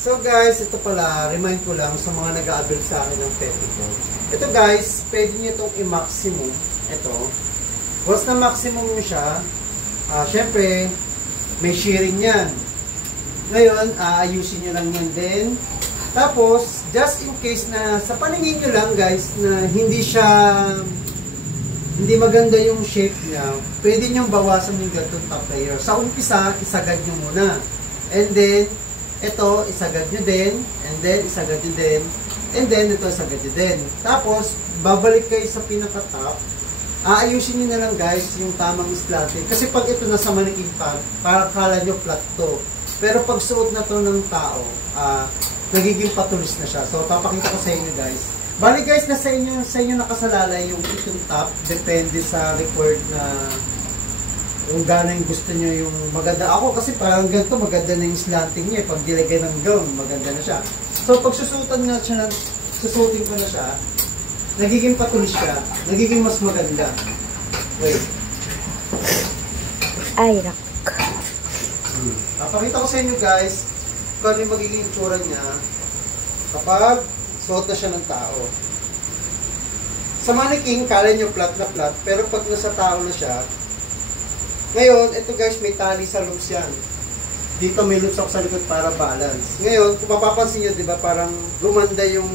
So guys, ito pala, remind ko lang sa mga nag-a-avail sa akin ng petticoat. Ito guys, pwede nyo itong i-maximum. Ito. Once na maximum nyo siya, syempre, may shearing yan. Ngayon, ayusin nyo lang yan din. Tapos, just in case na sa paningin nyo lang guys, na hindi maganda yung shape niya, pwede nyo bawasan yung ganitong top layer. Sa umpisa, isagad nyo muna. And then, ito, isagad nyo din. And then, isagad nyo din. And then, ito, isagad nyo din. Tapos, babalik kayo sa pinaka-top. Aayusin nyo na lang guys yung tamang slanting. Kasi pag ito nasa maniking pad, parang kala nyo flat to. Pero pag suot na to ng tao, nagiging patulis na siya. So, papakita ko sa inyo guys. Bali guys, na sa inyo nakasalalay yung itong top. Depende sa required na kung gano'n yung gusto nyo yung maganda. Ako kasi parang ganito, maganda na yung slanting niya. Pag dilagay ng gown, maganda na siya. So, pag susutin ko na siya, nagiging patulis siya. Nagiging mas maganda. Wait. Ay, rak. Papakita ko sa inyo guys, kung ano yung magiging itsura niya kapag suot na siya ng tao. Sa mannequin, kala nyo flat na flat, pero pag nasa tao na siya, ngayon, ito guys, may tali sa loops yan. Dito may loops ako sa likod para balance. Ngayon, kung mapapansin nyo, di ba, parang gumanda yung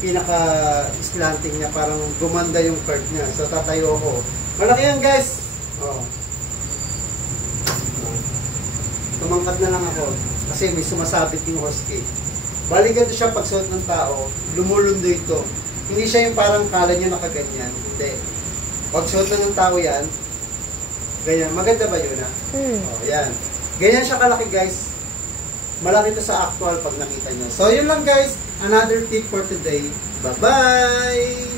pinaka-slanting niya, parang gumanda yung curve niya. So, tatayo ako. Malaki yan guys! Oh. Tumangkad na lang ako. Kasi may sumasabit yung hosky. Bali ganito siya pag suot ng tao, lumulundo ito. Hindi siya yung parang kala nyo nakaganyan. Hindi. Pag suot na ng tao yan, ganyan. Maganda ba yun, ha? Oh, yan. Ganyan siya kalaki, guys. Malaki ito sa actual pag nakita nyo. So, yun lang, guys. Another tip for today. Bye-bye!